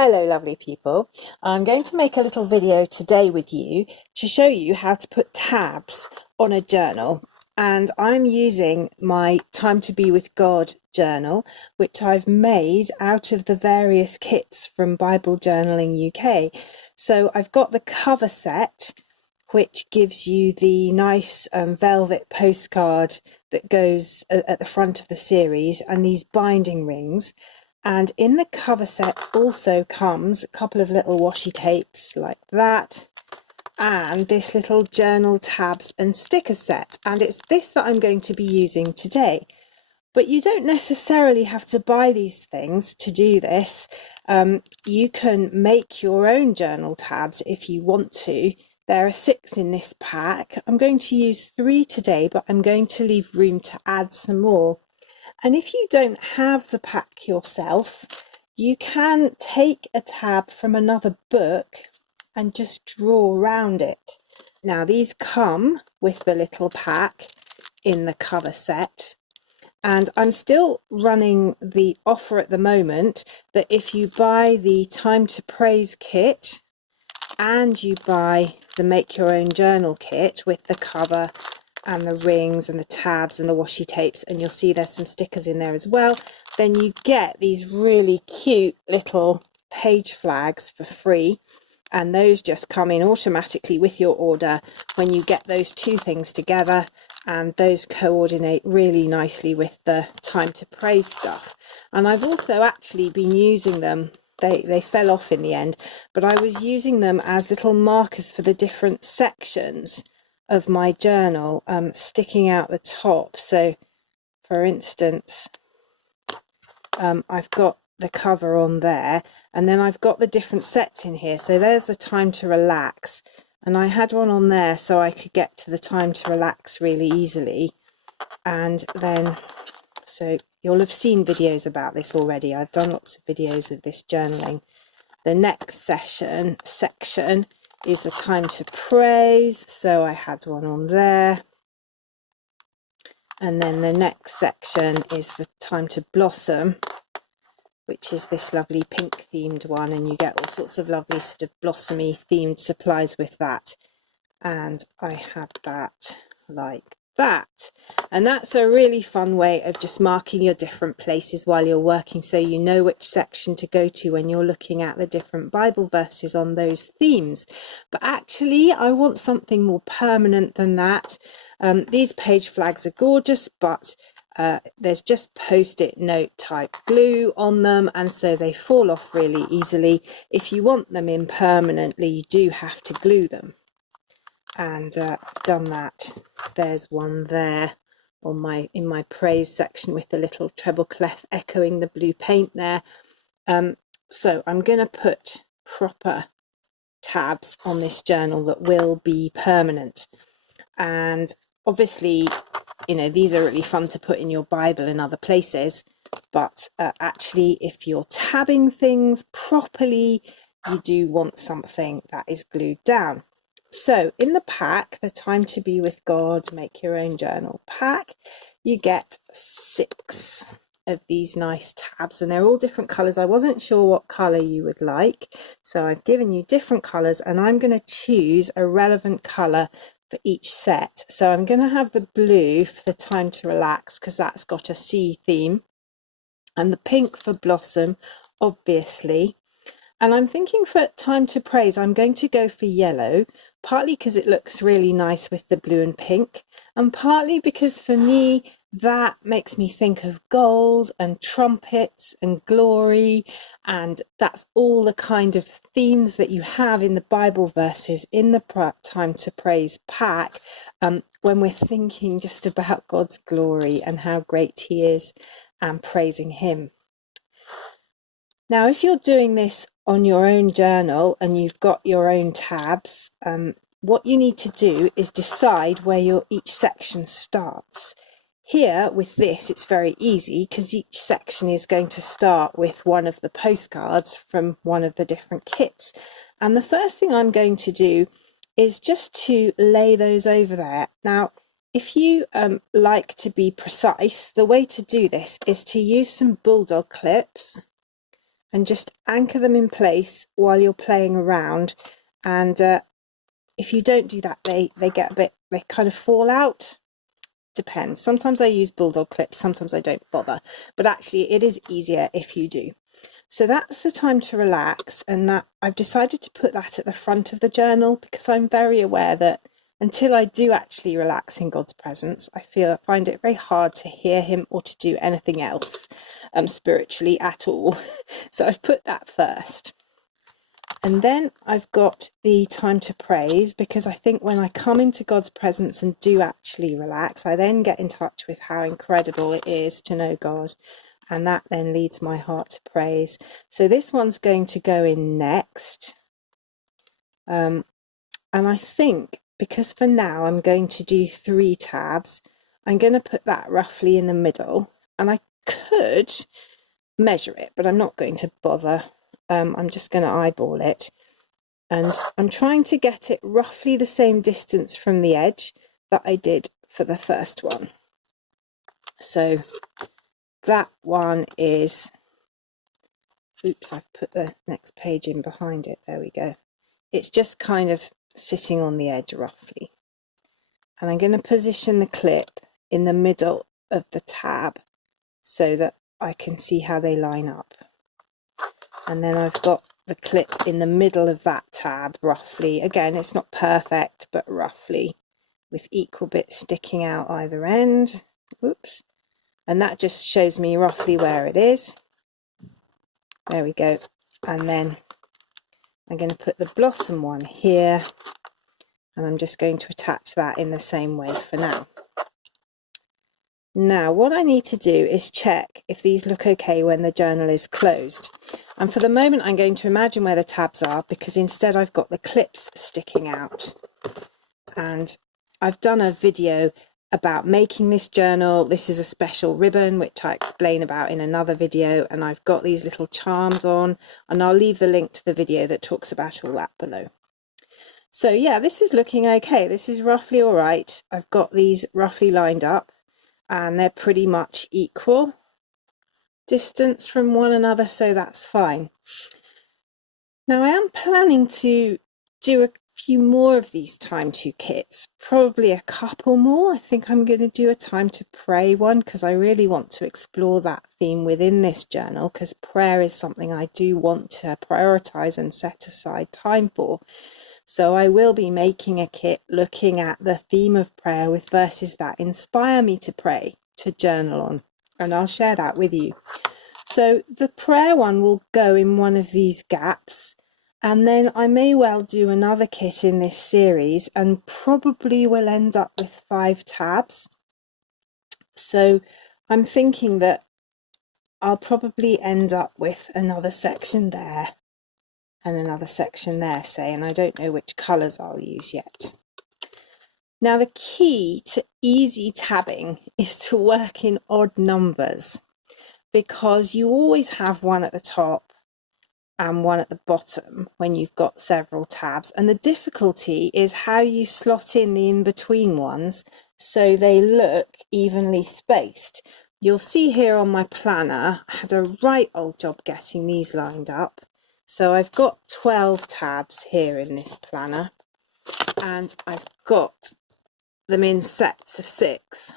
Hello lovely people. I'm going to make a little video today with you to show you how to put tabs on a journal, and I'm using my Time to Be with God journal, which I've made out of the various kits from Bible Journaling UK. So I've got the cover set, which gives you the nice velvet postcard that goes at the front of the series, and these binding rings. And in the cover set also comes a couple of little washi tapes like that, and this little journal tabs and sticker set. And it's this that I'm going to be using today. But you don't necessarily have to buy these things to do this. You can make your own journal tabs if you want to. There are 6 in this pack. I'm going to use 3 today, but I'm going to leave room to add some more. And if you don't have the pack yourself, you can take a tab from another book and just draw around it. Now these come with the little pack in the cover set, and I'm still running the offer at the moment that if you buy the Time to Praise kit and you buy the Make Your Own Journal kit with the cover and the rings and the tabs and the washi tapes, and you'll see there's some stickers in there as well, then you get these really cute little page flags for free, and those just come in automatically with your order when you get those 2 things together, and those coordinate really nicely with the Time to Praise stuff. And I've also actually been using them. They fell off in the end, but I was using them as little markers for the different sections of my journal, sticking out the top. So for instance, I've got the cover on there, and then I've got the different sets in here. So there's the Time to Relax, and I had one on there so I could get to the Time to Relax really easily. And then, so you'll have seen videos about this already. I've done lots of videos of this journaling. The next section is the Time to Praise, so I had one on there. And then the next section is the Time to Blossom, which is this lovely pink themed one, and you get all sorts of lovely sort of blossomy themed supplies with that. And I had that like that. And that's a really fun way of just marking your different places while you're working, so you know which section to go to when you're looking at the different Bible verses on those themes. But actually I want something more permanent than that. These page flags are gorgeous, but there's just post-it note type glue on them, and so they fall off really easily. If you want them in permanently, you do have to glue them. And done that. There's one there on in my praise section with the little treble clef echoing the blue paint there. So I'm going to put proper tabs on this journal that will be permanent. And obviously, you know, these are really fun to put in your Bible and other places, but actually if you're tabbing things properly, you do want something that is glued down. So in the pack, the Time to Be with God Make Your Own Journal pack, you get 6 of these nice tabs, and they're all different colours. I wasn't sure what colour you would like, so I've given you different colours, and I'm going to choose a relevant colour for each set. So I'm going to have the blue for the Time to Relax, because that's got a sea theme, and the pink for Blossom, obviously. And I'm thinking for Time to Praise, I'm going to go for yellow, partly because it looks really nice with the blue and pink, and partly because for me that makes me think of gold and trumpets and glory, and that's all the kind of themes that you have in the Bible verses in the Time to Praise pack, when we're thinking just about God's glory and how great he is and praising him. Now, if you're doing this on your own journal and you've got your own tabs, what you need to do is decide where each section starts. Here with this, it's very easy because each section is going to start with one of the postcards from one of the different kits. And the first thing I'm going to do is just to lay those over there. Now, if you like to be precise, the way to do this is to use some bulldog clips and just anchor them in place while you're playing around. And if you don't do that, they get a bit, they kind of fall out. Depends. Sometimes I use bulldog clips, sometimes I don't bother, but actually it is easier if you do. So that's the time to relax, and that I've decided to put that at the front of the journal because I'm very aware that until I do actually relax in God's presence, I find it very hard to hear him or to do anything else spiritually at all. So I've put that first. And then I've got the time to praise, because I think when I come into God's presence and do actually relax, I then get in touch with how incredible it is to know God. And that then leads my heart to praise. So this one's going to go in next. And I think, because for now I'm going to do 3 tabs, I'm going to put that roughly in the middle. And I could measure it, but I'm not going to bother. I'm just going to eyeball it, and I'm trying to get it roughly the same distance from the edge that I did for the first one. So that one is, oops, I've put the next page in behind it, there we go. It's just kind of sitting on the edge roughly, and I'm going to position the clip in the middle of the tab so that I can see how they line up. And then I've got the clip in the middle of that tab roughly. Again, it's not perfect, but roughly, with equal bits sticking out either end. Oops. And that just shows me roughly where it is. There we go. And then I'm going to put the blossom one here, and I'm just going to attach that in the same way for now. Now, what I need to do is check if these look okay when the journal is closed. And for the moment, I'm going to imagine where the tabs are, because instead I've got the clips sticking out. And I've done a video about making this journal. This is a special ribbon, which I explain about in another video. And I've got these little charms on, and I'll leave the link to the video that talks about all that below. So yeah, this is looking okay. This is roughly all right. I've got these roughly lined up, and they're pretty much equal distance from one another, so that's fine. Now I am planning to do a few more of these time to kits, probably a couple more. I think I'm going to do a time to pray one, because I really want to explore that theme within this journal, because prayer is something I do want to prioritize and set aside time for. So I will be making a kit looking at the theme of prayer with verses that inspire me to pray, to journal on, and I'll share that with you. So the prayer one will go in one of these gaps, and then I may well do another kit in this series, and probably will end up with 5 tabs. So I'm thinking that I'll probably end up with another section there and another section there, say, and I don't know which colours I'll use yet. Now the key to easy tabbing is to work in odd numbers, because you always have one at the top and one at the bottom when you've got several tabs, and the difficulty is how you slot in the in-between ones so they look evenly spaced. You'll see here on my planner, I had a right old job getting these lined up. So I've got 12 tabs here in this planner, and I've got them in sets of 6.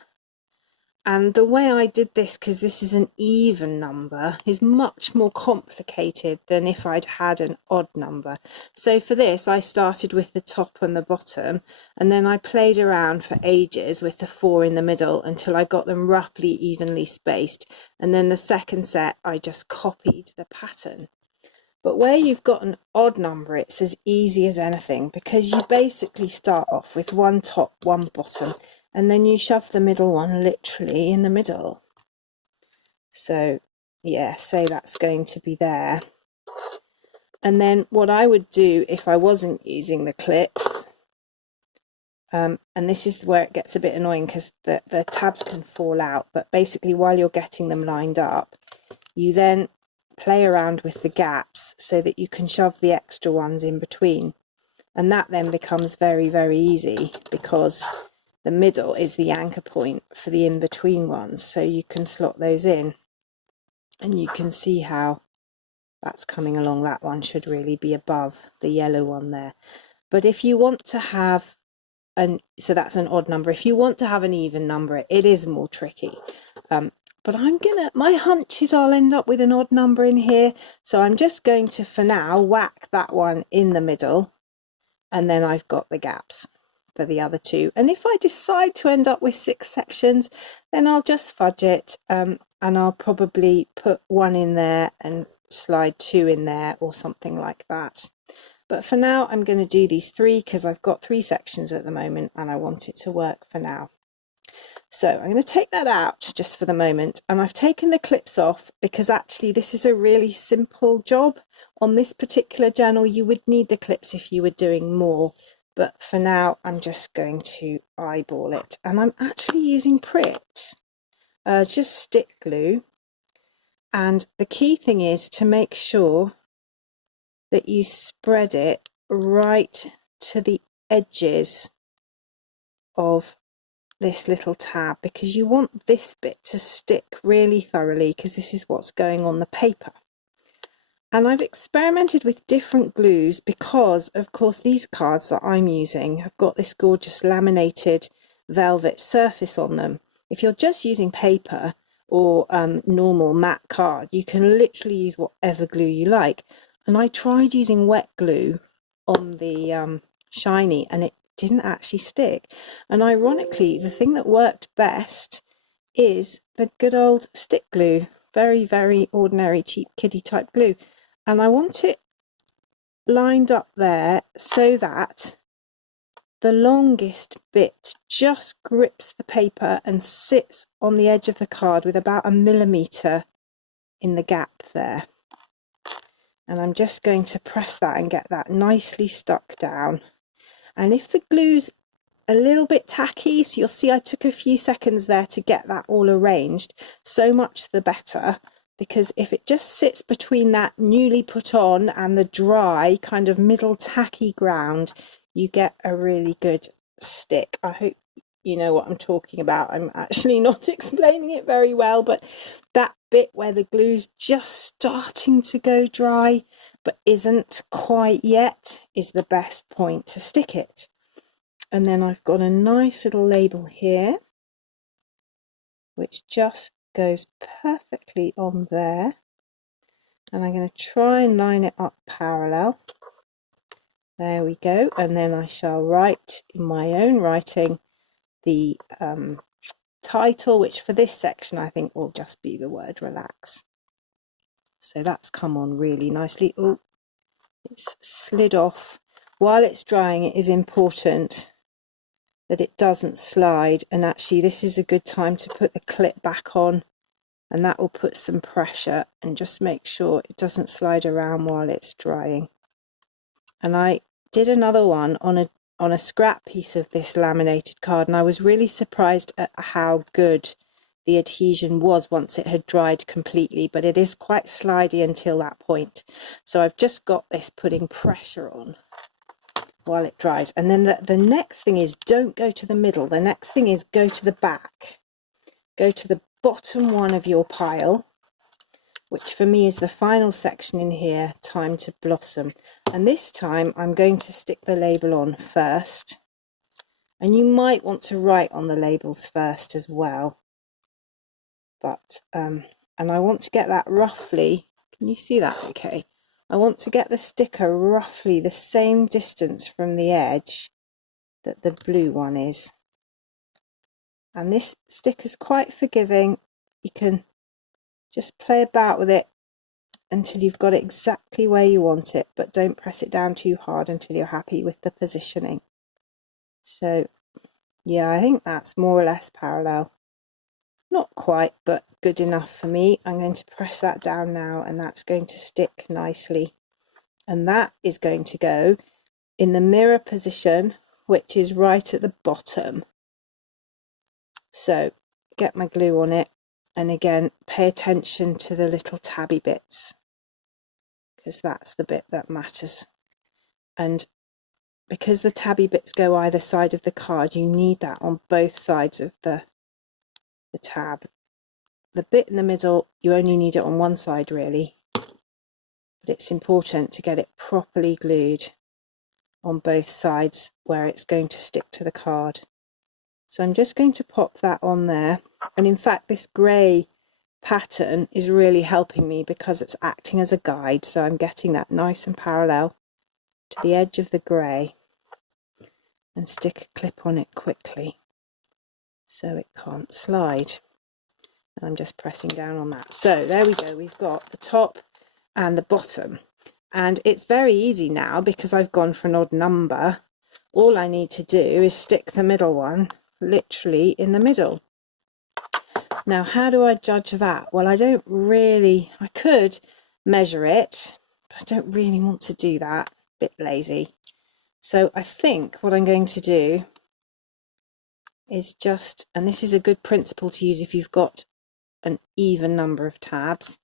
And the way I did this, because this is an even number, is much more complicated than if I'd had an odd number. So for this, I started with the top and the bottom, and then I played around for ages with the 4 in the middle until I got them roughly evenly spaced. And then the second set, I just copied the pattern. But where you've got an odd number, it's as easy as anything, because you basically start off with one top, one bottom, and then you shove the middle one literally in the middle. So yeah, say that's going to be there. And then what I would do if I wasn't using the clips, and this is where it gets a bit annoying because the tabs can fall out, but basically while you're getting them lined up, you then play around with the gaps so that you can shove the extra ones in between. And that then becomes very, very easy, because the middle is the anchor point for the in-between ones, so you can slot those in, and you can see how That's coming along. That one should really be above the yellow one there. But if you want to have so that's an odd number. If you want to have an even number, it is more tricky. But my hunch is I'll end up with an odd number in here. So I'm just going to, for now, whack that one in the middle. And then I've got the gaps for the other two. And if I decide to end up with 6 sections, then I'll just fudge it. And I'll probably put 1 in there and slide 2 in there or something like that. But for now, I'm going to do these 3 because I've got 3 sections at the moment and I want it to work for now. So I'm going to take that out just for the moment, and I've taken the clips off because actually this is a really simple job. On this particular journal, you would need the clips if you were doing more, but for now I'm just going to eyeball it, and I'm actually using Pritt, just stick glue. And the key thing is to make sure that you spread it right to the edges of this little tab, because you want this bit to stick really thoroughly, because this is what's going on the paper. And I've experimented with different glues because, of course, these cards that I'm using have got this gorgeous laminated velvet surface on them. If you're just using paper or normal matte card, you can literally use whatever glue you like. And I tried using wet glue on the shiny, and it didn't actually stick. And ironically, the thing that worked best is the good old stick glue, very, very ordinary cheap kiddie type glue. And I want it lined up there so that the longest bit just grips the paper and sits on the edge of the card with about 1 millimeter in the gap there. And I'm just going to press that and get that nicely stuck down. And if the glue's a little bit tacky, so you'll see I took a few seconds there to get that all arranged, so much the better, because if it just sits between that newly put on and the dry kind of middle tacky ground, you get a really good stick. I hope you know what I'm talking about. I'm actually not explaining it very well, but that bit where the glue's just starting to go dry but isn't quite yet is the best point to stick it. And then I've got a nice little label here which just goes perfectly on there, and I'm going to try and line it up parallel. There we go. And then I shall write in my own writing the title, which for this section I think will just be the word relax. So that's come on really nicely. Oh, it's slid off. While it's drying, it is important that it doesn't slide, and actually this is a good time to put the clip back on, and that will put some pressure and just make sure it doesn't slide around while it's drying. And I did another one on a scrap piece of this laminated card, and I was really surprised at how good the adhesion was once it had dried completely, but it is quite slidey until that point. So I've just got this putting pressure on while it dries. And then the next thing is, don't go to the middle. The next thing is go to the back. Go to the bottom one of your pile, which for me is the final section in here, Time to Blossom. And this time I'm going to stick the label on first. And you might want to write on the labels first as well. But, and I want to get that roughly, can you see that okay? I want to get the sticker roughly the same distance from the edge that the blue one is. And this sticker's quite forgiving. You can just play about with it until you've got it exactly where you want it, but don't press it down too hard until you're happy with the positioning. So yeah, I think that's more or less parallel. Not quite, but good enough for me. I'm going to press that down now, and that's going to stick nicely. And that is going to go in the mirror position, which is right at the bottom. So get my glue on it, and again, pay attention to the little tabby bits, because that's the bit that matters. And because the tabby bits go either side of the card, you need that on both sides of the tab. The bit in the middle, you only need it on one side really. but it's important to get it properly glued on both sides where it's going to stick to the card. So I'm just going to pop that on there, and in fact this grey pattern is really helping me because it's acting as a guide, so I'm getting that nice and parallel to the edge of the grey, and stick a clip on it quickly so it can't slide. And I'm just pressing down on that. So there we go, we've got the top and the bottom, and it's very easy now because I've gone for an odd number. All I need to do is stick the middle one literally in the middle. Now how do I judge that? Well, I could measure it, but I don't really want to do that, a bit lazy. So I think what I'm going to do is just, and this is a good principle to use if you've got an even number of tabs,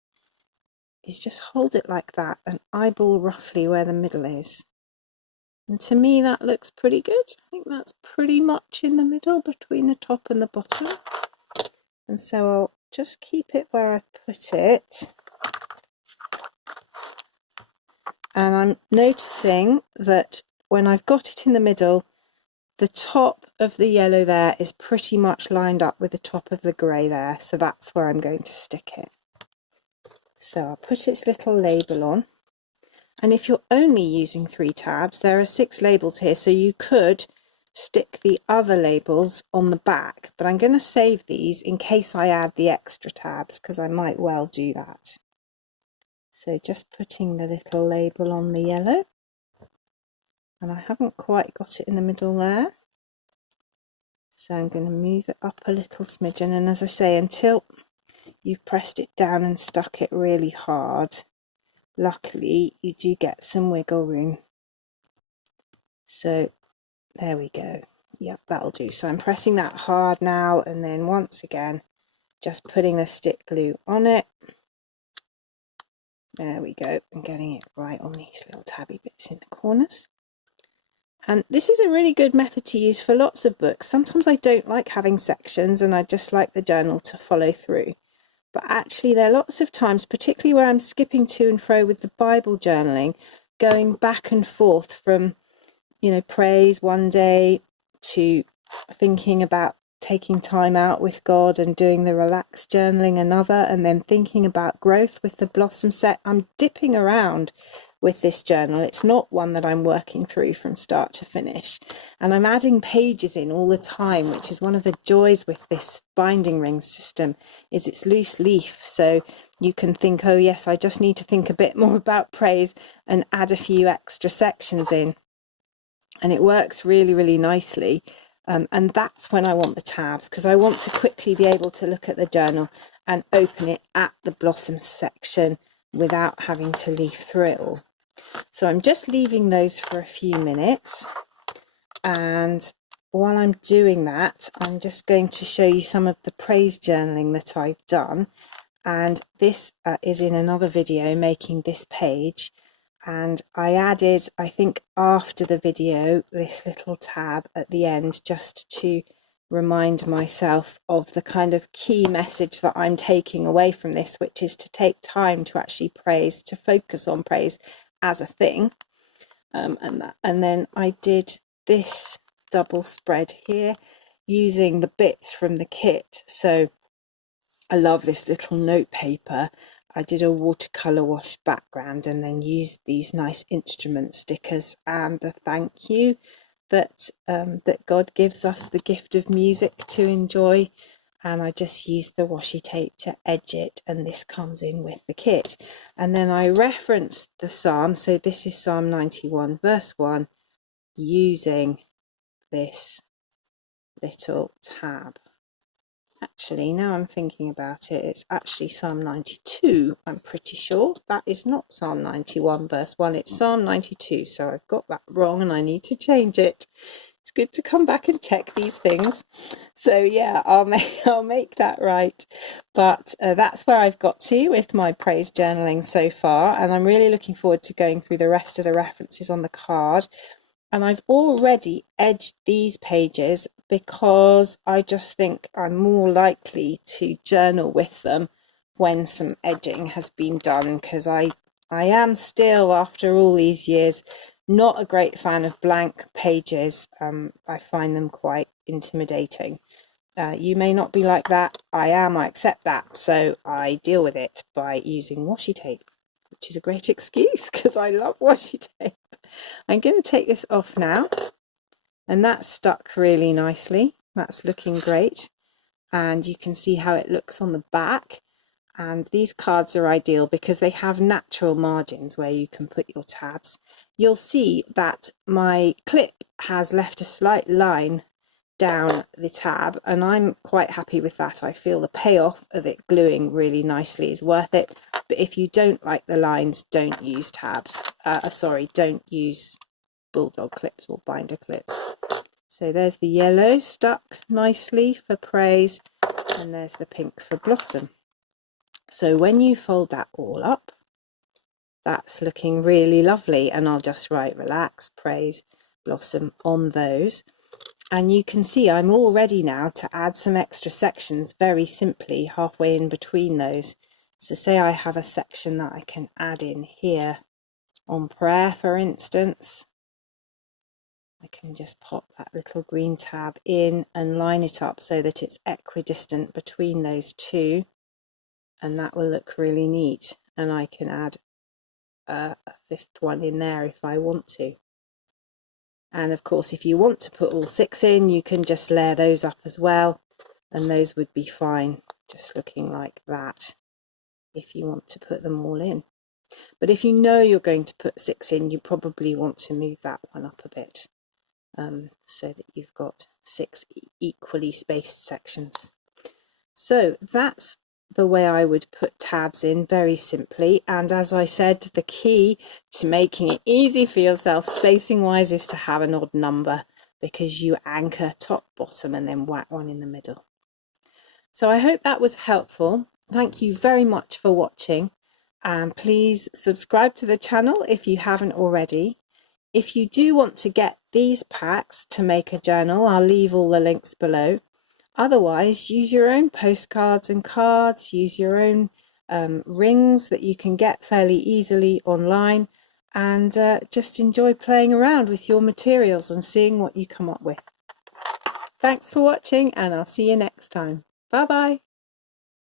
is just hold it like that and eyeball roughly where the middle is. And to me that looks pretty good. I think that's pretty much in the middle between the top and the bottom. And so I'll just keep it where I put it. And I'm noticing that when I've got it in the middle, the top of the yellow there is pretty much lined up with the top of the grey there. So that's where I'm going to stick it. So I'll put its little label on. And if you're only using 3 tabs, there are 6 labels here, so you could stick the other labels on the back, but I'm going to save these in case I add the extra tabs, because I might well do that. So just putting the little label on the yellow, and I haven't quite got it in the middle there, so I'm going to move it up a little smidgen, and as I say, until you've pressed it down and stuck it really hard, luckily you do get some wiggle room. So there we go. Yep, that'll do. So I'm pressing that hard now, and then once again just putting the stick glue on it. There we go, and getting it right on these little tabby bits in the corners. And this is a really good method to use for lots of books. Sometimes I don't like having sections and I just like the journal to follow through. But actually there are lots of times, particularly where I'm skipping to and fro with the Bible journaling, going back and forth from, you know, praise one day to thinking about taking time out with God and doing the relaxed journaling another, and then thinking about growth with the Blossom set. I'm dipping around with this journal. It's not one that I'm working through from start to finish, and I'm adding pages in all the time, which is one of the joys with this binding ring system, is it's loose leaf, so you can think, oh yes, I just need to think a bit more about praise and add a few extra sections in, and it works really, really nicely. And that's when I want the tabs, because I want to quickly be able to look at the journal and open it at the Blossom section without having to leaf through it all. So I'm just leaving those for a few minutes, and while I'm doing that, I'm just going to show you some of the praise journaling that I've done. And this is in another video, making this page. And I added, I think after the video, this little tab at the end just to remind myself of the kind of key message that I'm taking away from this, which is to take time to actually praise, to focus on praise as a thing. And then I did this double spread here using the bits from the kit. So I love this little note paper. I did a watercolour wash background and then used these nice instrument stickers and the thank you that that God gives us the gift of music to enjoy. And I just used the washi tape to edge it, and this comes in with the kit. And then I referenced the psalm, so this is Psalm 91 verse 1, using this little tab. Actually, now I'm thinking about it, it's actually Psalm 92, I'm pretty sure. That is not Psalm 91 verse 1, it's Psalm 92, so I've got that wrong and I need to change it. It's good to come back and check these things. So yeah, I'll make that right. But that's where I've got to with my praise journaling so far, and I'm really looking forward to going through the rest of the references on the card. And I've already edged these pages because I just think I'm more likely to journal with them when some edging has been done, because I I am still, after all these years, not a great fan of blank pages. I find them quite intimidating. You may not be like that. I am, I accept that. So I deal with it by using washi tape, which is a great excuse because I love washi tape. I'm going to take this off now, and that's stuck really nicely. That's looking great. And you can see how it looks on the back. And these cards are ideal because they have natural margins where you can put your tabs. You'll see that my clip has left a slight line down the tab, and I'm quite happy with that. I feel the payoff of it gluing really nicely is worth it. But if you don't like the lines, don't use tabs. Don't use bulldog clips or binder clips. So there's the yellow stuck nicely for praise, and there's the pink for blossom. So when you fold that all up, that's looking really lovely, and I'll just write relax, praise, blossom on those. And you can see I'm all ready now to add some extra sections very simply halfway in between those. So say I have a section that I can add in here on prayer, for instance. I can just pop that little green tab in and line it up so that it's equidistant between those two, and that will look really neat. And I can add a fifth one in there if I want to. And of course, if you want to put all 6 in, you can just layer those up as well, and those would be fine, just looking like that, if you want to put them all in. But if you know you're going to put 6 in, you probably want to move that one up a bit, so that you've got 6 equally spaced sections. So that's the way I would put tabs in, very simply. And as I said, the key to making it easy for yourself spacing wise is to have an odd number, because you anchor top, bottom, and then whack one in the middle. So I hope that was helpful. Thank you very much for watching, and please subscribe to the channel if you haven't already. If you do want to get these packs to make a journal, I'll leave all the links below. Otherwise, use your own postcards and cards, use your own rings that you can get fairly easily online, and just enjoy playing around with your materials and seeing what you come up with. Thanks for watching, and I'll see you next time. Bye bye.